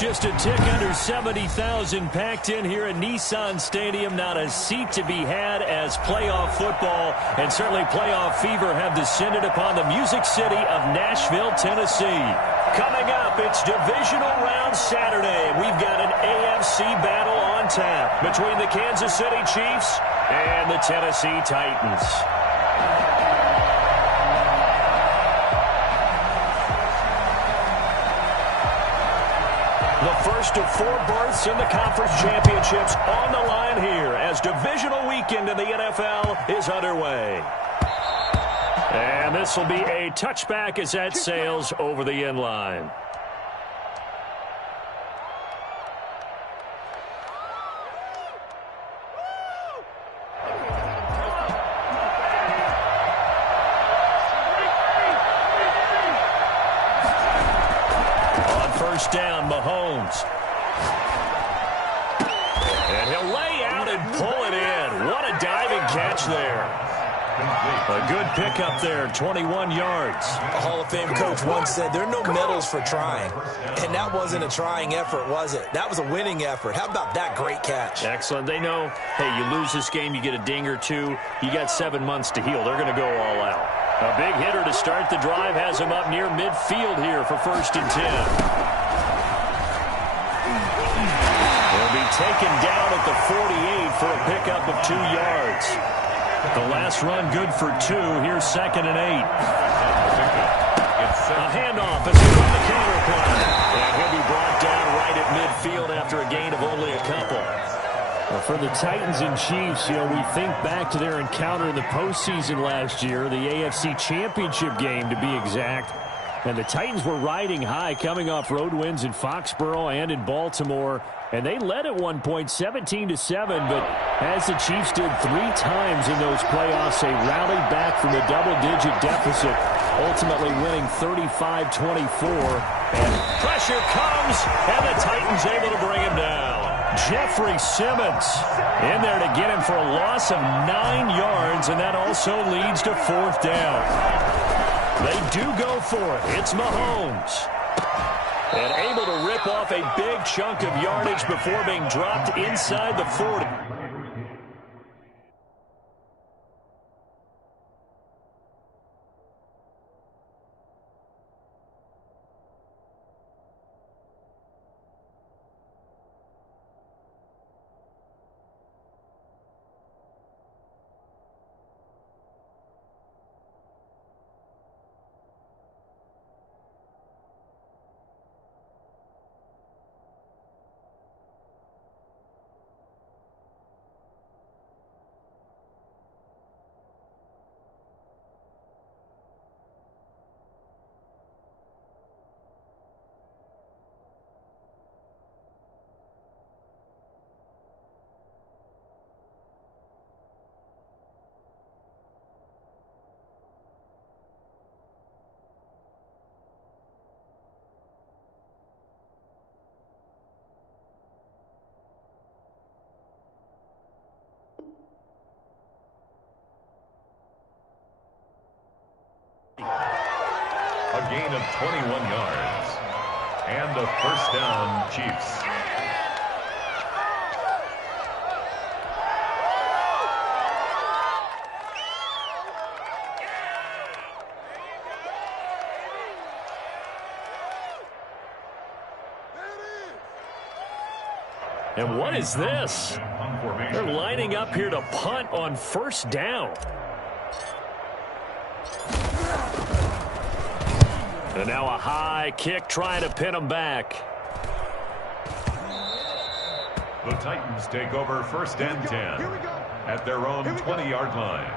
Just a tick under 70,000 packed in here at Nissan Stadium. Not a seat to be had as playoff football and certainly playoff fever have descended upon the Music City of Nashville, Tennessee. Coming up, it's divisional round Saturday. We've got an AFC battle on tap between the Kansas City Chiefs and the Tennessee Titans. The first of 4 berths in the conference championships on the line here as divisional weekend in the NFL is underway. And this will be a touchback as that sails over the end line. First down, Mahomes. And he'll lay out and pull it in. What a diving catch there. A good pickup there, 21 yards. A Hall of Fame coach once said there are no medals for trying. And that wasn't a trying effort, was it? That was a winning effort. How about that great catch? Excellent. They know, hey, you lose this game, you get a ding or two. You got 7 months to heal. They're going to go all out. A big hitter to start the drive has him up near midfield here for 1st and 10. He'll be taken down at the 48 for a pickup of 2 yards. The last run good for 2. Here's 2nd and 8. A handoff as he run the counter play. And he'll be brought down right at midfield after a gain of only a couple. Well, for the Titans and Chiefs, you know, we think back to their encounter in the postseason last year, the AFC Championship game to be exact. And the Titans were riding high, coming off road wins in Foxborough and in Baltimore. And they led at one point 17-7, but as the Chiefs did 3 times in those playoffs, they rallied back from a double-digit deficit, ultimately winning 35-24. And pressure comes, and the Titans able to bring him down. Jeffrey Simmons in there to get him for a loss of 9 yards, and that also leads to 4th down. They do go for it. It's Mahomes. And able to rip off a big chunk of yardage before being dropped inside the 40. A gain of 21 yards. And a 1st down, Chiefs. And what is this? They're lining up here to punt on 1st down. And now a high kick trying to pin them back. The Titans take over 1st and 10 at their own 20-yard line.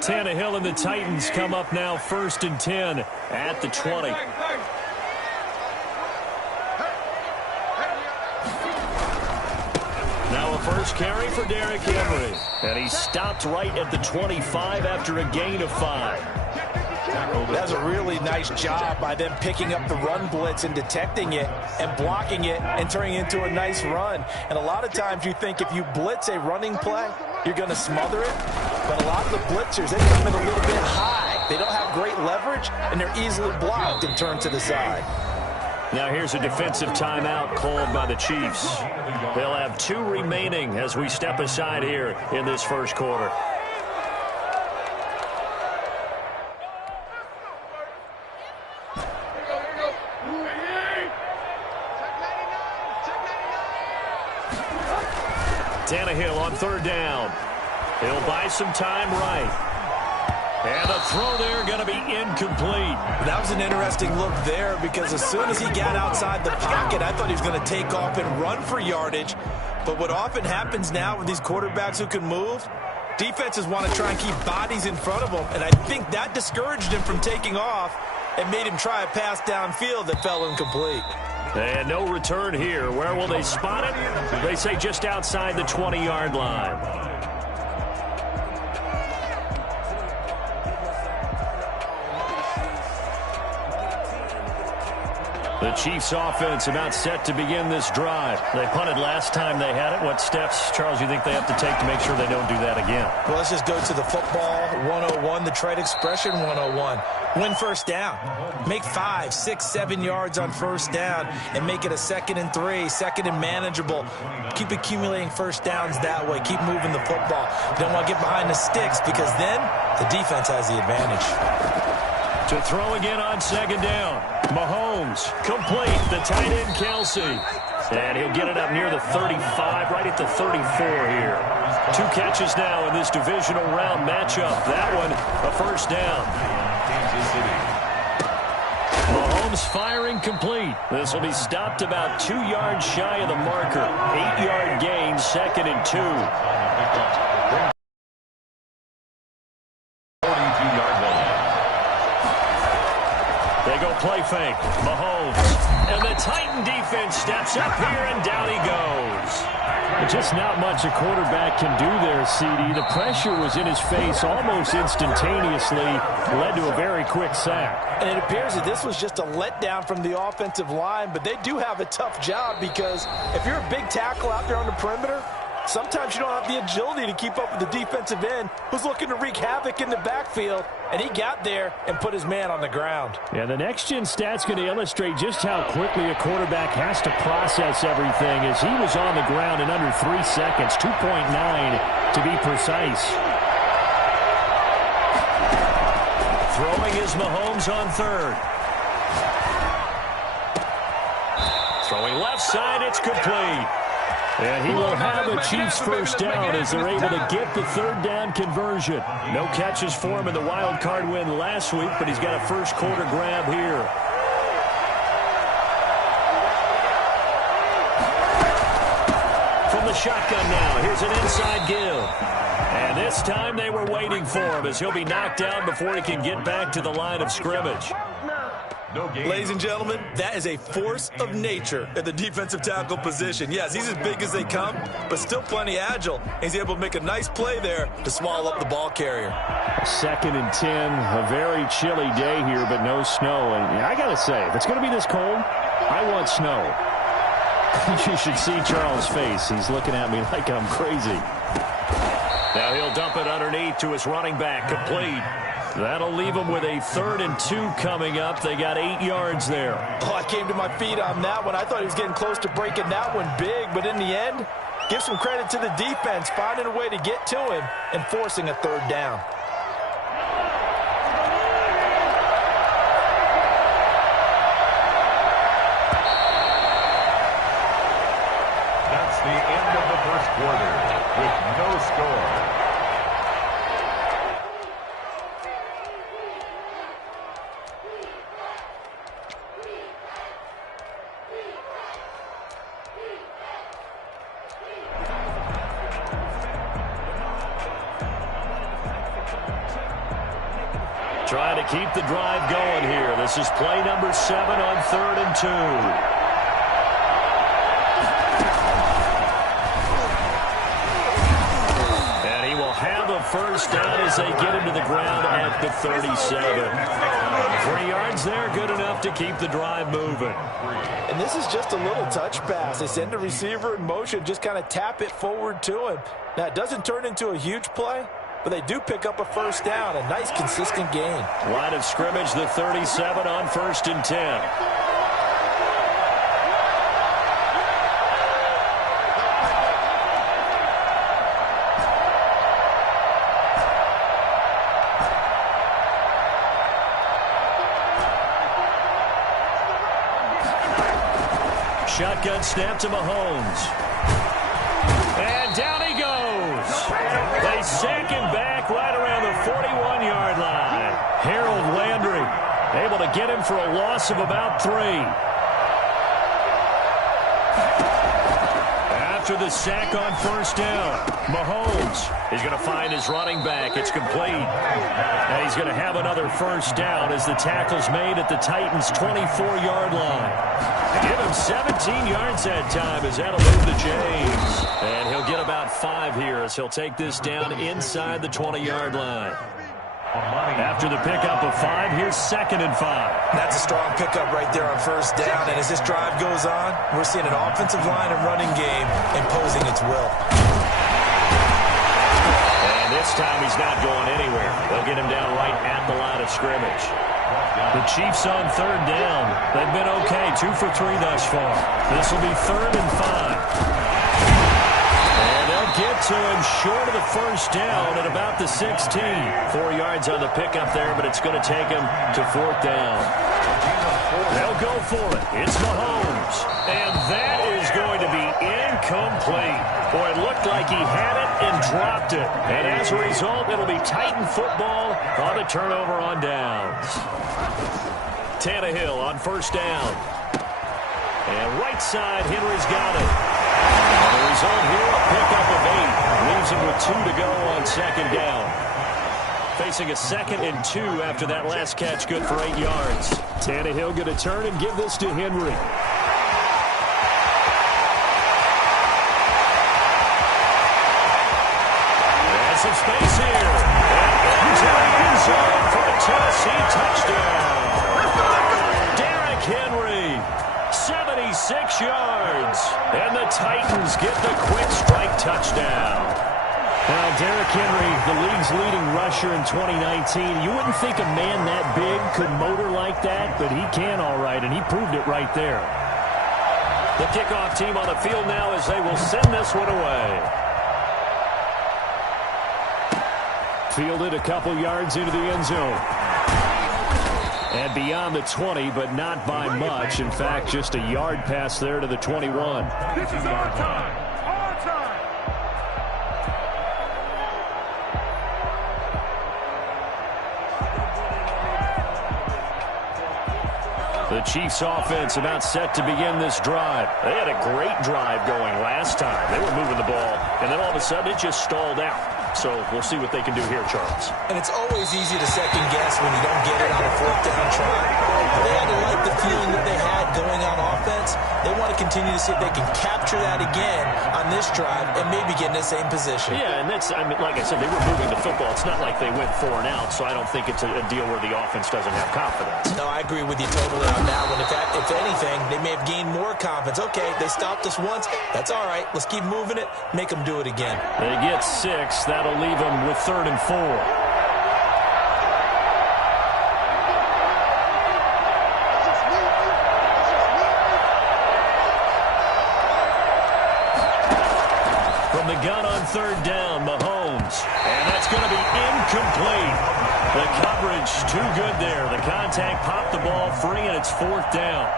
Tannehill and the Titans come up now 1st and 10 at the 20. Now a first carry for Derrick Henry. And he stopped right at the 25 after a gain of 5. does a really nice job by them picking up the run blitz and detecting it and blocking it and turning it into a nice run. And a lot of times you think if you blitz a running play, you're going to smother it. But a lot of the blitzers, they come in a little bit high. They don't have great leverage, and they're easily blocked and turned to the side. Now here's a defensive timeout called by the Chiefs. They'll have 2 remaining as we step aside here in this first quarter. Tannehill on 3rd down. He'll buy some time right. And the throw there going to be incomplete. That was an interesting look there because as soon as he got outside the pocket, I thought he was going to take off and run for yardage. But what often happens now with these quarterbacks who can move, defenses want to try and keep bodies in front of them. And I think that discouraged him from taking off and made him try a pass downfield that fell incomplete. And no return here. Where will they spot it? They say just outside the 20-yard line. The Chiefs offense about set to begin this drive. They punted last time they had it. What steps, Charles, you think they have to take to make sure they don't do that again? Well, let's just go to the football 101, the trade expression 101. Win first down. Make 5, 6, 7 yards on first down and make it a 2nd and 3, 2nd and manageable. Keep accumulating first downs that way. Keep moving the football. You don't want to get behind the sticks because then the defense has the advantage. To throw again on 2nd down. Mahomes, complete, the tight end Kelsey. And he'll get it up near the 35, right at the 34 here. 2 catches now in this divisional round matchup. That one, a first down. Mahomes firing complete. This will be stopped about 2 yards shy of the marker. 8-yard gain, 2nd and 2. 42-yard line. They go play fake. Mahomes. And the Titan defense steps up here, and down he goes. Just not much a quarterback can do there, CD. The pressure was in his face almost instantaneously. Led to a very quick sack. And it appears that this was just a letdown from the offensive line, but they do have a tough job because if you're a big tackle out there on the perimeter, sometimes you don't have the agility to keep up with the defensive end who's looking to wreak havoc in the backfield, and he got there and put his man on the ground. Yeah, the next-gen stat's going to illustrate just how quickly a quarterback has to process everything as he was on the ground in under 3 seconds, 2.9 to be precise. Throwing is Mahomes on 3rd. Throwing left side, it's complete. And he will have a Chiefs first down as they're able to get the 3rd down conversion. No catches for him in the wild card win last week, but he's got a first quarter grab here. From the shotgun now, here's an inside give. And this time they were waiting for him as he'll be knocked down before he can get back to the line of scrimmage. Ladies and gentlemen, that is a force of nature at the defensive tackle position. Yes, he's as big as they come, but still plenty agile. He's able to make a nice play there to swallow up the ball carrier. 2nd and 10, a very chilly day here, but no snow. And I got to say, if it's going to be this cold, I want snow. You should see Charles' face. He's looking at me like I'm crazy. Now he'll dump it underneath to his running back, complete. That'll leave them with a 3rd and 2 coming up. They got 8 yards there. Oh, I came to my feet on that one. I thought he was getting close to breaking that one big, but in the end, give some credit to the defense, finding a way to get to him and forcing a 3rd down. That's the end of the first quarter with no score. Trying to keep the drive going here. This is play number 7 on 3rd and 2. And he will have a first down as they get him to the ground at the 37. 3 yards there, good enough to keep the drive moving. And this is just a little touch pass. They send the receiver in motion, just kind of tap it forward to him. Now, it doesn't turn into a huge play, but they do pick up a first down. A nice, consistent gain. Line of scrimmage, the 37 on 1st and 10. Shotgun snap to Mahomes. And down he goes. They sack him back right around the 41-yard line. Harold Landry able to get him for a loss of about 3. After the sack on first down, Mahomes is going to find his running back. It's complete. And he's going to have another first down as the tackle's made at the Titans' 24-yard line. Give him 17 yards that time as that'll move the chains. And he'll get about 5 here as he'll take this down inside the 20-yard line. After the pickup of 5, here's 2nd and 5. That's a strong pickup right there on first down. And as this drive goes on, we're seeing an offensive line and running game imposing its will. And this time he's not going anywhere. They'll get him down right at the line of scrimmage. The Chiefs on 3rd down. They've been okay, 2 for 3 thus far. This will be 3rd and 5. And they'll get to him short of the first down at about the 16. 4 yards on the pickup there, but it's going to take him to 4th down. They'll go for it. It's Mahomes. And that is going to be incomplete. Boy, it looked like he had it and dropped it. And as a result, it'll be Titan football on a turnover on downs. Tannehill on first down. And right side, Henry's got it. And the result here, a pickup of 8. Leaves him with 2 to go on 2nd down. Facing a 2nd and 2 after that last catch, good for 8 yards. Tannehill going to turn and give this to Henry. And some space here. And into the end zone for a Tennessee touchdown. Derrick Henry, 76 yards. And the Titans get the quick strike touchdown. Now, Derrick Henry, the league's leading rusher in 2019. You wouldn't think a man that big could motor like that, but he can all right, and he proved it right there. The kickoff team on the field now as they will send this one away. Fielded a couple yards into the end zone. And beyond the 20, but not by much. In fact, just a yard pass there to the 21. This is our time. Our time. The Chiefs offense about set to begin this drive. They had a great drive going last time. They were moving the ball, and then all of a sudden it just stalled out. So we'll see what they can do here, Charles. And it's always easy to second guess when you don't get it on a 4th down try. They had to like the feeling that they had going on offense. They want to continue to see if they can capture that again on this drive and maybe get in the same position. Yeah, and that's, I mean, like I said, they were moving the football. It's not like they went 4 and out, so I don't think it's a deal where the offense doesn't have confidence. No, I agree with you totally on that one. If anything, they may have gained more confidence. Okay, they stopped us once. That's all right. Let's keep moving it. Make them do it again. They get 6. That'll leave them with 3rd and 4. From the gun on 3rd down, Mahomes. And that's going to be incomplete. The coverage too good there. The contact popped the ball free, and it's 4th down.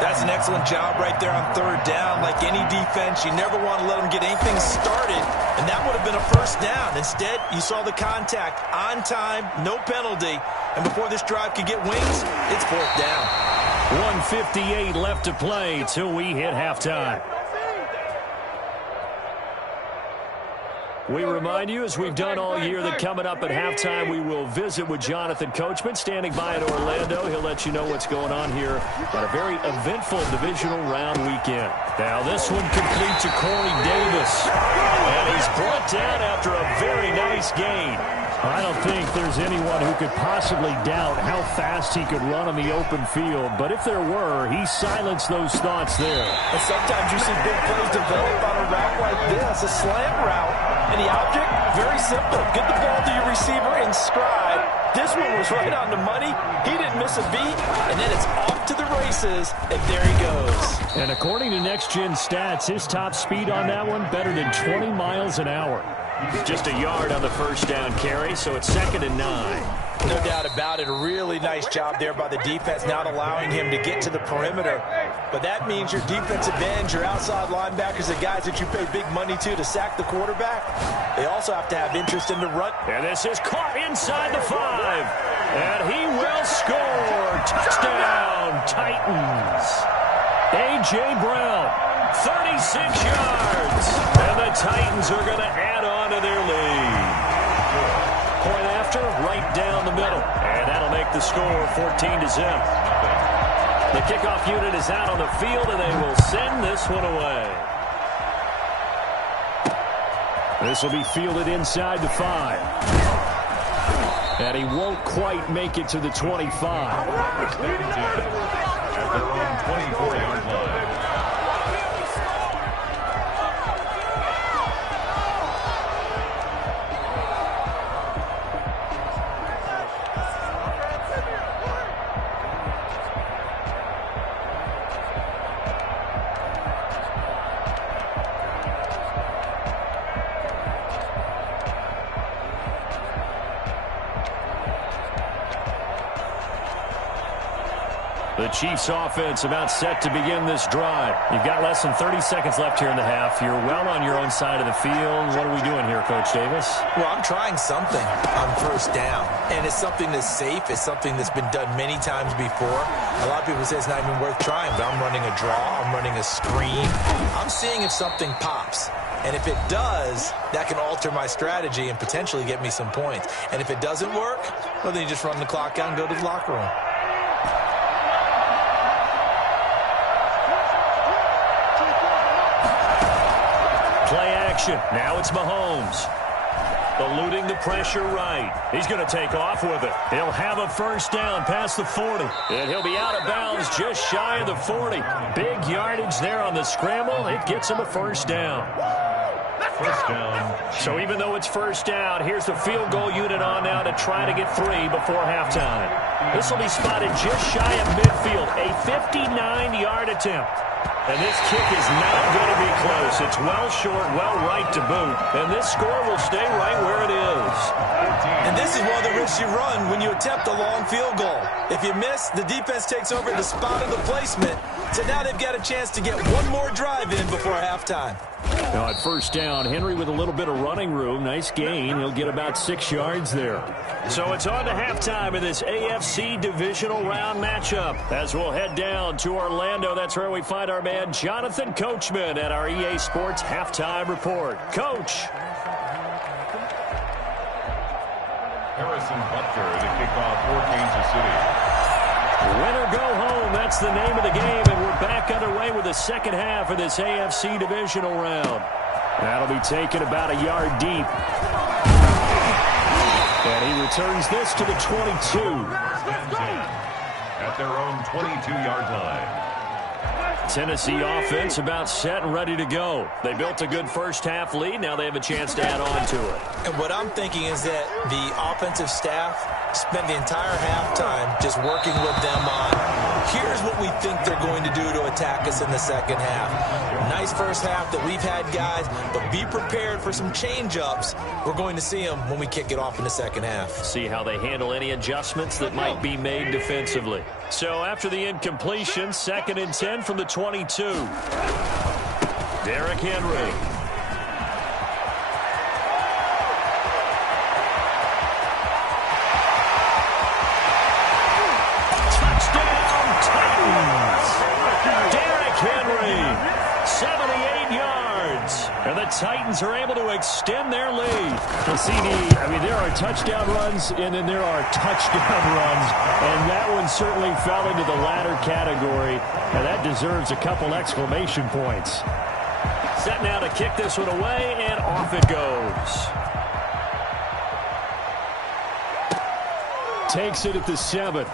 That's an excellent job right there on 3rd down. Like any defense, you never want to let them get anything started, and that would have been a first down. Instead, you saw the contact on time, no penalty, and before this drive could get wings, it's 4th down. 1:58 left to play till we hit halftime. We remind you, as we've done all year, that coming up at halftime, we will visit with Jonathan Coachman, standing by in Orlando. He'll let you know what's going on here on a very eventful divisional round weekend. Now, this one complete to Corey Davis. And he's brought down after a very nice gain. I don't think there's anyone who could possibly doubt how fast he could run on the open field. But if there were, he silenced those thoughts there. And sometimes you see big plays develop on a route like this, a slant route. And the object, very simple. Get the ball to your receiver in stride. This one was right on the money. He didn't miss a beat. And then it's off to the races. And there he goes. And according to Next Gen Stats, his top speed on that one, better than 20 miles an hour. Just a yard on the first down carry, so it's 2nd and 9. No doubt about it. A really nice job there by the defense, not allowing him to get to the perimeter. But that means your defensive ends, your outside linebackers, the guys that you pay big money to sack the quarterback, they also have to have interest in the run. And this is caught inside the 5. And he will score. Touchdown, Titans. A.J. Brown, 36 yards. And the Titans are going to add on to their lead. Point after, right down the middle. And that'll make the score 14-0. The kickoff unit is out on the field, and they will send this one away. This will be fielded inside the 5. And he won't quite make it to the 25. At their own 24-yard line. The Chiefs offense about set to begin this drive. You've got less than 30 seconds left here in the half. You're well on your own side of the field. What are we doing here, Coach Davis? Well, I'm trying something on first down. And it's something that's safe. It's something that's been done many times before. A lot of people say it's not even worth trying, but I'm running a draw. I'm running a screen. I'm seeing if something pops. And if it does, that can alter my strategy and potentially get me some points. And if it doesn't work, well, then you just run the clock out and go to the locker room. Play action. Now it's Mahomes. Eluding the pressure right. He's going to take off with it. He'll have a first down past the 40. And he'll be out of bounds just shy of the 40. Big yardage there on the scramble. It gets him a first down. First down. So even though it's first down, here's the field goal unit on now to try to get 3 before halftime. This will be spotted just shy of midfield. A 59-yard attempt. And this kick is not going to be close. It's well short, well right to boot. And this score will stay right where it is. And this is one of the risks you run when you attempt a long field goal. If you miss, the defense takes over the spot of the placement. So now they've got a chance to get one more drive in before halftime. Now at first down, Henry with a little bit of running room. Nice gain. He'll get about 6 yards there. So it's on to halftime in this AFC divisional round matchup. As we'll head down to Orlando, that's where we find our man Jonathan Coachman at our EA Sports Halftime Report. Coach. Harrison Butker to kick off for Kansas City. Win or go home, that's the name of the game, and we're back underway with the second half of this AFC divisional round. That'll be taken about a yard deep. And he returns this to the 22. At their own 22-yard line. Tennessee offense about set and ready to go. They built a good first half lead. Now they have a chance to add on to it. And what I'm thinking is that the offensive staff spent the entire halftime just working with them on, here's what we think they're going to do to attack us in the second half. Nice first half that we've had, guys, but be prepared for some change-ups. We're going to see them when we kick it off in the second half. See how they handle any adjustments that might be made defensively. So after the incompletion, 2nd and 10 from the 22. Derrick Henry. Touchdown, Titans. Derrick Henry, 78 yards. And the Titans are able to extend their lead. The CD, there are touchdown runs, and then there are touchdown runs, and that one certainly fell into the latter category, and that deserves a couple exclamation points. Set now to kick this one away, and off it goes. Takes it at the 7.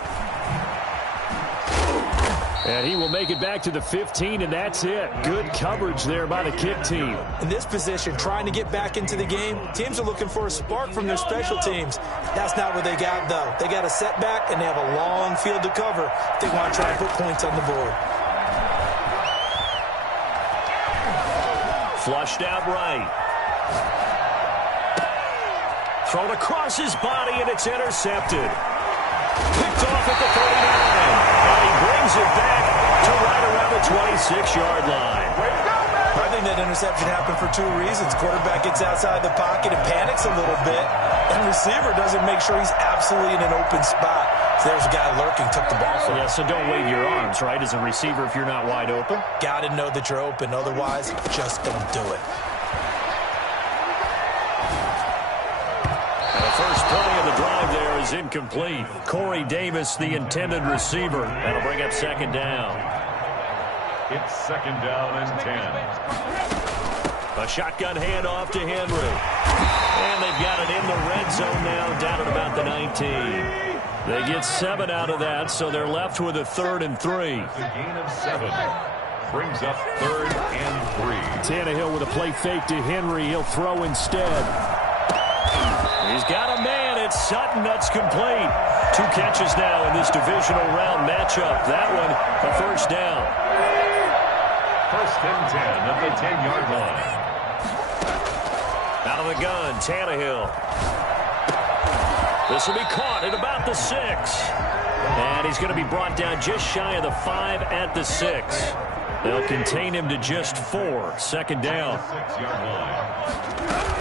And he will make it back to the 15, and that's it. Good coverage there by the kick team. In this position, trying to get back into the game, teams are looking for a spark from their special teams. That's not what they got, though. They got a setback, and they have a long field to cover if they want to try and put points on the board. Flushed out right. Thrown across his body, and it's intercepted. Picked off at the 39. And he brings it back to right around the 26-yard line. I think that interception happened for 2 reasons. Quarterback gets outside the pocket and panics a little bit, and receiver doesn't make sure he's absolutely in an open spot. So there's a guy lurking, took the ball from him. Yeah, so don't wave your arms, right, as a receiver if you're not wide open. Got to know that you're open. Otherwise, just don't do it. First play of the drive there is incomplete. Corey Davis, the intended receiver. That'll bring up second down. It's second down and 10. A shotgun handoff to Henry. And they've got it in the red zone now, down at about the 19. They get 7 out of that, so they're left with a 3rd and 3. The gain of 7 brings up 3rd and 3. Tannehill with a play fake to Henry. He'll throw instead. He's got a man. It's Sutton. That's complete. 2 catches now in this divisional round matchup. That one, a first down. First and 10 at the 10-yard line. Out of the gun, Tannehill. This will be caught at about the 6. And he's going to be brought down just shy of the 5 at the 6. They'll contain him to just 4. Second down. 6-yard line.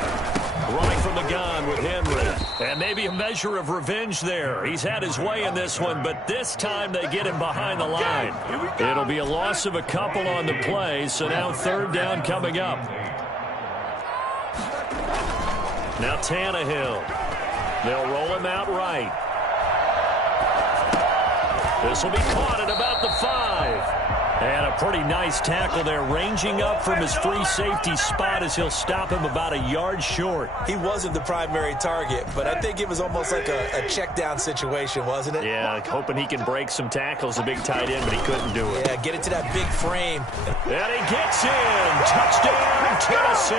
Running from the gun with Henry. And maybe a measure of revenge there. He's had his way in this one, but this time they get him behind the line. It'll be a loss of a couple on the play, so now 3rd down coming up. Now Tannehill. They'll roll him out right. This will be caught at about the 5. And a pretty nice tackle there, ranging up from his free safety spot as he'll stop him about a yard short. He wasn't the primary target, but I think it was almost like a check down situation, wasn't it? Yeah, hoping he can break some tackles, a big tight end, but he couldn't do it. Yeah, get it to that big frame. And he gets in. Touchdown, Tennessee.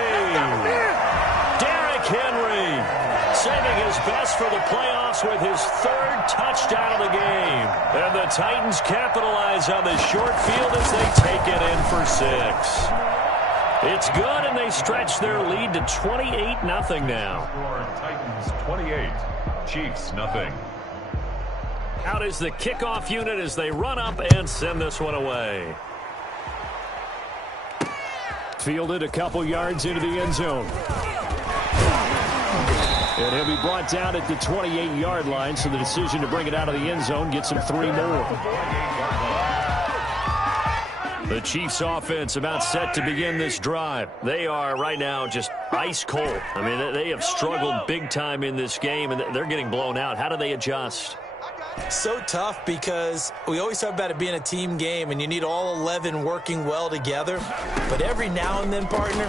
Derrick Henry saving his best for the playoffs with his 3rd touchdown of the game. And the Titans capitalize on this short field as they take it in for 6. It's good, and they stretch their lead to 28-0 now. Titans 28, Chiefs nothing. Out is the kickoff unit as they run up and send this one away. Fielded a couple yards into the end zone. And he'll be brought down at the 28-yard line, so the decision to bring it out of the end zone gets him 3 more. The Chiefs offense about set to begin this drive. They are right now just ice cold. They have struggled big time in this game, and they're getting blown out. How do they adjust? So tough because we always talk about it being a team game, and you need all 11 working well together. But every now and then, partner,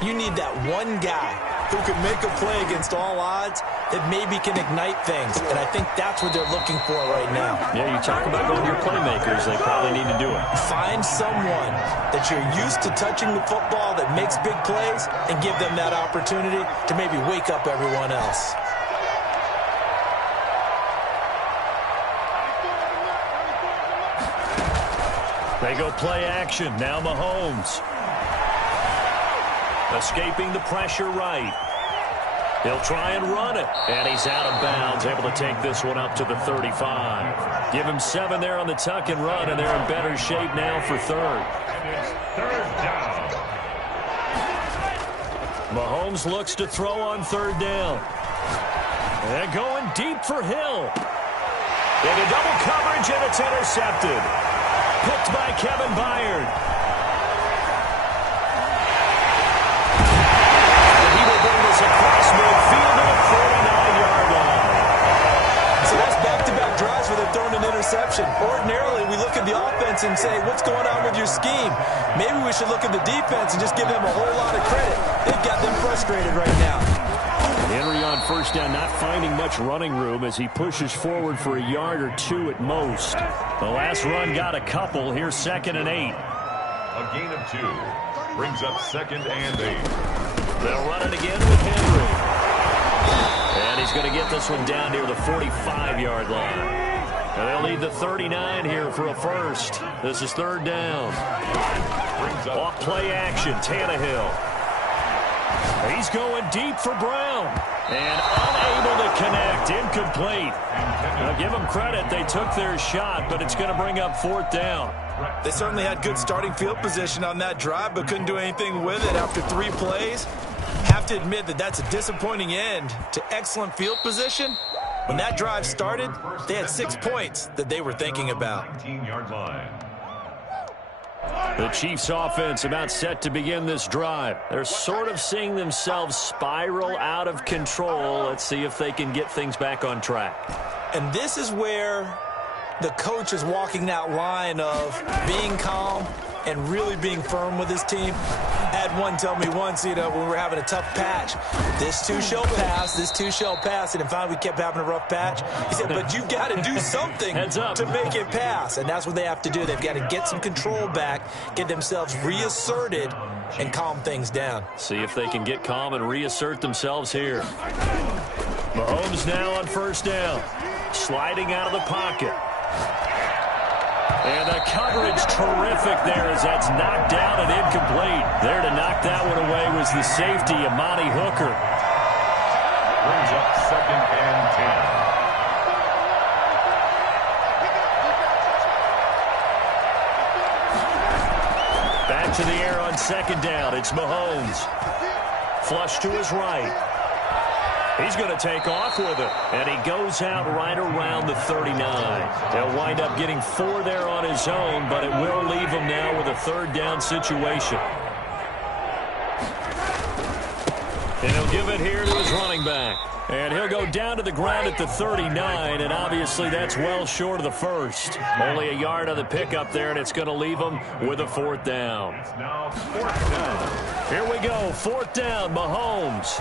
you need that one guy who can make a play against all odds that maybe can ignite things. And I think that's what they're looking for right now. Yeah, you talk about going to your playmakers. They probably need to do it. Find someone that you're used to touching the football that makes big plays and give them that opportunity to maybe wake up everyone else. They go play action. Now Mahomes. Escaping the pressure right. He'll try and run it. And he's out of bounds, able to take this one up to the 35. Give him 7 there on the tuck and run, and they're in better shape now for 3rd. And it's 3rd down. Mahomes looks to throw on 3rd down. And going deep for Hill. Into double coverage, and it's intercepted. Picked by Kevin Byard. interception. Ordinarily, we look at the offense and say, what's going on with your scheme? Maybe we should look at the defense and just give them a whole lot of credit. They've got them frustrated right now. Henry on first down, not finding much running room as he pushes forward for a yard or two at most. The last run got a couple. Here's 2nd and 8. A gain of 2 brings up 2nd and 8. They'll run it again with Henry. And he's going to get this one down near the 45-yard line. And they'll need the 39 here for a first. This is 3rd down. Off play action, Tannehill. He's going deep for Brown. And unable to connect, incomplete. Now give them credit, they took their shot, but it's going to bring up 4th down. They certainly had good starting field position on that drive, but couldn't do anything with it after 3 plays. Have to admit that that's a disappointing end to excellent field position. When that drive started, they had 6 points that they were thinking about. 19-yard line. The Chiefs offense about set to begin this drive. They're sort of seeing themselves spiral out of control. Let's see if they can get things back on track. And this is where the coach is walking that line of being calm and really being firm with his team. I had one tell me once, when we were having a tough patch, this too shall pass, this too shall pass. And finally we kept having a rough patch. He said, but you've got to do something to make it pass. And that's what they have to do. They've got to get some control back, get themselves reasserted, and calm things down. See if they can get calm and reassert themselves here. Mahomes now on first down. Sliding out of the pocket. And the coverage terrific there as that's knocked down and incomplete. There to knock that one away was the safety, Amani Hooker. Brings up 2nd and 10. Back to the air on 2nd down. It's Mahomes. Flush to his right. He's going to take off with it, and he goes out right around the 39. He'll wind up getting 4 there on his own, but it will leave him now with a 3rd down situation. And he'll give it here to his running back. And he'll go down to the ground at the 39, and obviously that's well short of the first. Only a yard on the pickup there, and it's going to leave him with a 4th down. It's now 4th down. Here we go, 4th down, Mahomes.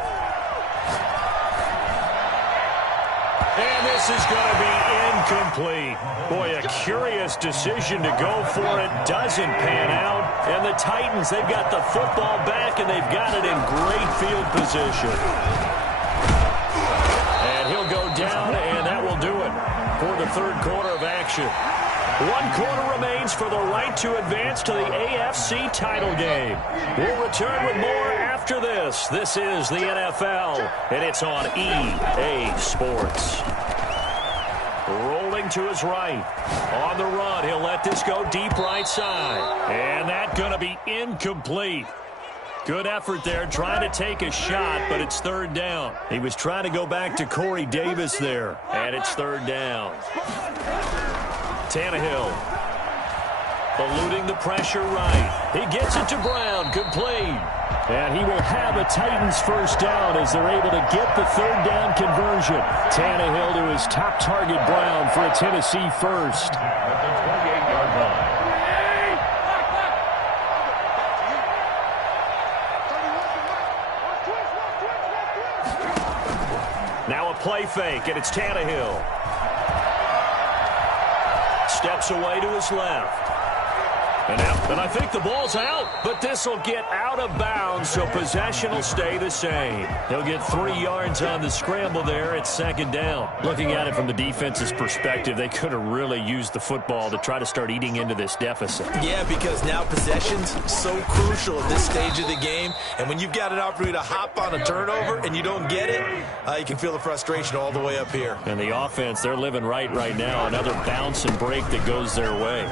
And this is going to be incomplete. Boy, a curious decision to go for it. Doesn't pan out. And the Titans, they've got the football back, and they've got it in great field position. And he'll go down, and that will do it for the 3rd quarter of action. 1 quarter remains for the right to advance to the AFC title game. We'll return with more after this. This is the NFL, and it's on EA Sports. Rolling to his right. On the run, he'll let this go deep right side. And that's going to be incomplete. Good effort there, trying to take a shot, but it's 3rd down. He was trying to go back to Corey Davis there, and it's 3rd down. Tannehill eluding the pressure right. He gets it to Brown, complete. And he will have a Titans 1st down as they're able to get the 3rd down conversion. Tannehill to his top target, Brown, for a Tennessee first. At the 28-yard line. Now a play fake, and it's Tannehill. Steps away to his left. And I think the ball's out, but this will get out of bounds, so possession will stay the same. He'll get 3 yards on the scramble there at 2nd down. Looking at it from the defense's perspective, they could have really used the football to try to start eating into this deficit. Yeah, because now possession's so crucial at this stage of the game, and when you've got an opportunity to hop on a turnover and you don't get it, you can feel the frustration all the way up here. And the offense, they're living right now. Another bounce and break that goes their way.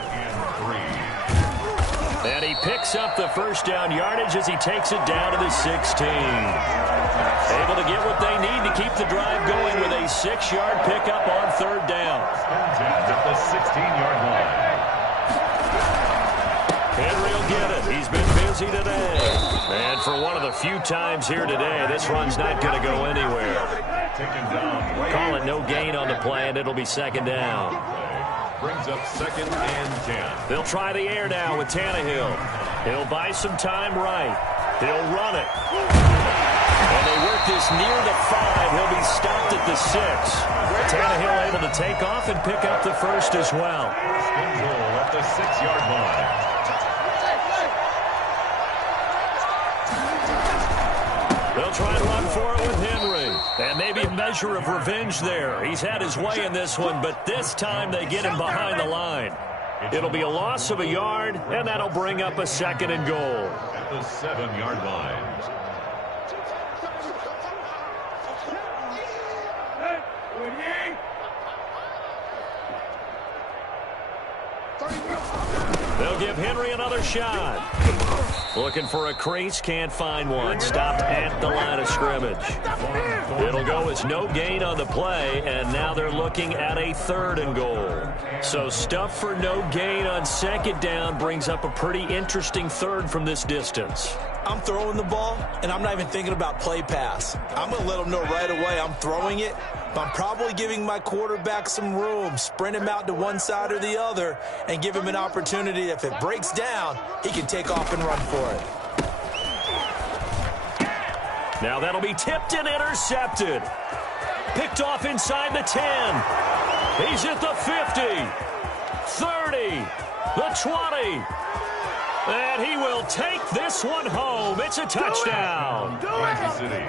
And he picks up the 1st down yardage as he takes it down to the 16. Able to get what they need to keep the drive going with a 6-yard pickup on 3rd down. At the 16-yard line. Henry will get it. He's been busy today. And for one of the few times here today, this run's not going to go anywhere. Taken down. Call it no gain on the play, and it'll be 2nd down. Brings up 2nd and 10. They'll try the air now with Tannehill. He'll buy some time right. He'll run it. And they work this near the 5. He'll be stopped at the 6. Tannehill able to take off and pick up the first as well. Spin goal at the 6-yard line. They'll try and run for it with Henry. And maybe a measure of revenge there. He's had his way in this one, but this time they get him behind the line. It'll be a loss of a yard, and that'll bring up a 2nd and goal. At the 7-yard line. They'll give Henry another shot. Looking for a crease, can't find one. Stopped at the line of scrimmage. It'll go as no gain on the play, and now they're looking at a 3rd and goal. So stuff for no gain on 2nd down brings up a pretty interesting 3rd from this distance. I'm throwing the ball, and I'm not even thinking about play pass. I'm going to let them know right away I'm throwing it, but I'm probably giving my quarterback some room, sprint him out to one side or the other, and give him an opportunity. If it breaks down, he can take off and run for it. Now that'll be tipped and intercepted. Picked off inside the 10. He's at the 50, 30, the 20. And he will take this one home. It's a touchdown. Kansas City.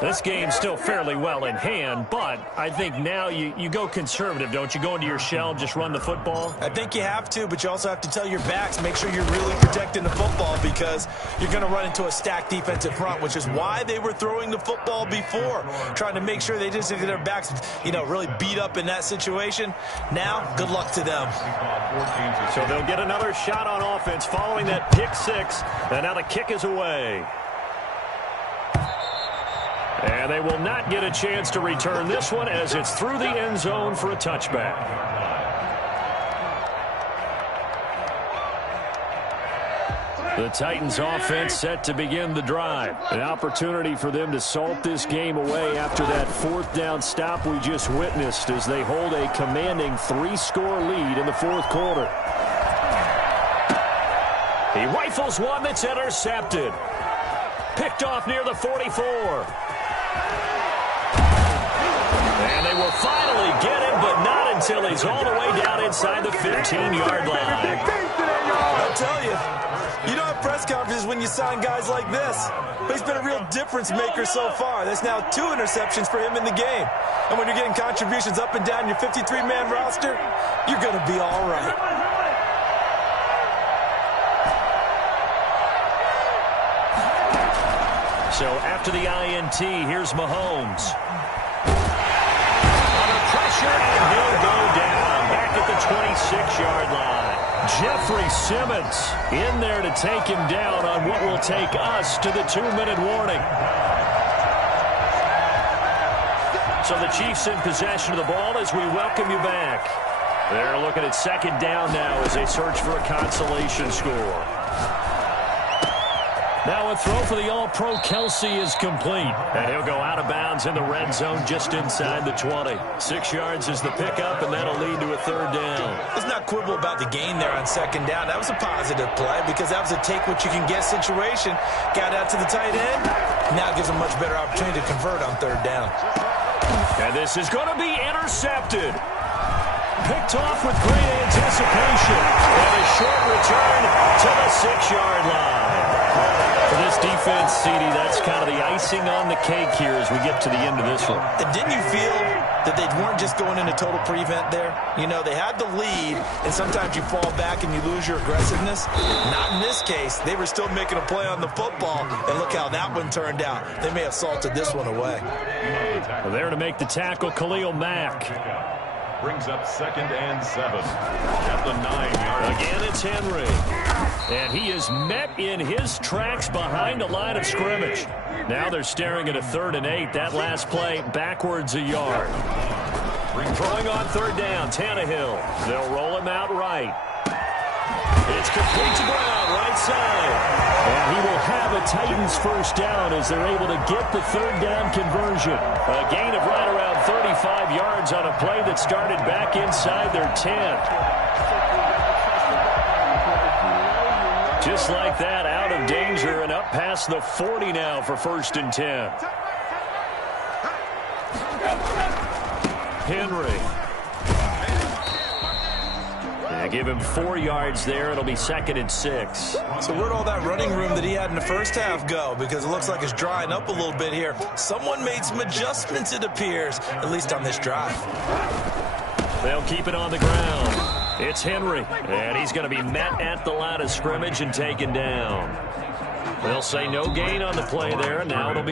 This game's still fairly well in hand, but I think now you go conservative, don't you? Go into your shell and just run the football? I think you have to, but you also have to tell your backs, make sure you're really protecting the football because you're going to run into a stacked defensive front, which is why they were throwing the football before, trying to make sure they didn't get their backs, really beat up in that situation. Now, good luck to them. So they'll get another shot on offense following that pick 6, and now the kick is away. And they will not get a chance to return this one as it's through the end zone for a touchback. The Titans offense set to begin the drive. An opportunity for them to salt this game away after that 4th down stop we just witnessed as they hold a commanding 3-score lead in the 4th quarter. He rifles one that's intercepted. Picked off near the 44. And they will finally get him, but not until he's all the way down inside the 15-yard line. I'll tell you, you don't have press conferences when you sign guys like this. But he's been a real difference maker so far. There's now 2 interceptions for him in the game. And when you're getting contributions up and down your 53-man roster, you're going to be all right. So after the INT, here's Mahomes. And he'll go down back at the 26-yard line. Jeffrey Simmons in there to take him down on what will take us to the 2-minute warning. So the Chiefs in possession of the ball as we welcome you back. They're looking at 2nd down now as they search for a consolation score. Now a throw for the All-Pro Kelsey is complete. And he'll go out of bounds in the red zone just inside the 20. 6 yards is the pickup, and that'll lead to a 3rd down. Let's not quibble about the gain there on 2nd down. That was a positive play because that was a take-what-you-can-get situation. Got out to the tight end. Now it gives them a much better opportunity to convert on 3rd down. And this is going to be intercepted. Picked off with great anticipation. And a short return to the 6-yard line. For this defense, CD, that's kind of the icing on the cake here as we get to the end of this one. And didn't you feel that they weren't just going into total prevent there? They had the lead, and sometimes you fall back and you lose your aggressiveness. Not in this case. They were still making a play on the football, and look how that one turned out. They may have salted this one away. Well, there to make the tackle, Khalil Mack. Brings up 2nd and 7 at the 9-yard. Again, it's Henry. And he is met in his tracks behind the line of scrimmage. Now they're staring at a 3rd and 8. That last play backwards a yard. Throwing on 3rd down, Tannehill. They'll roll him out right. It's complete to Brown, right side. And he will have a Titans 1st down as they're able to get the 3rd down conversion. A gain of right around 35 yards on a play that started back inside their 10. Just like that, out of danger and up past the 40 now for 1st and 10. Henry. Yeah, give him 4 yards there. It'll be 2nd and 6. So where'd all that running room that he had in the first half go? Because it looks like it's drying up a little bit here. Someone made some adjustments, it appears, at least on this drive. They'll keep it on the ground. It's Henry, and he's going to be met at the line of scrimmage and taken down. They'll say no gain on the play there, and now it'll be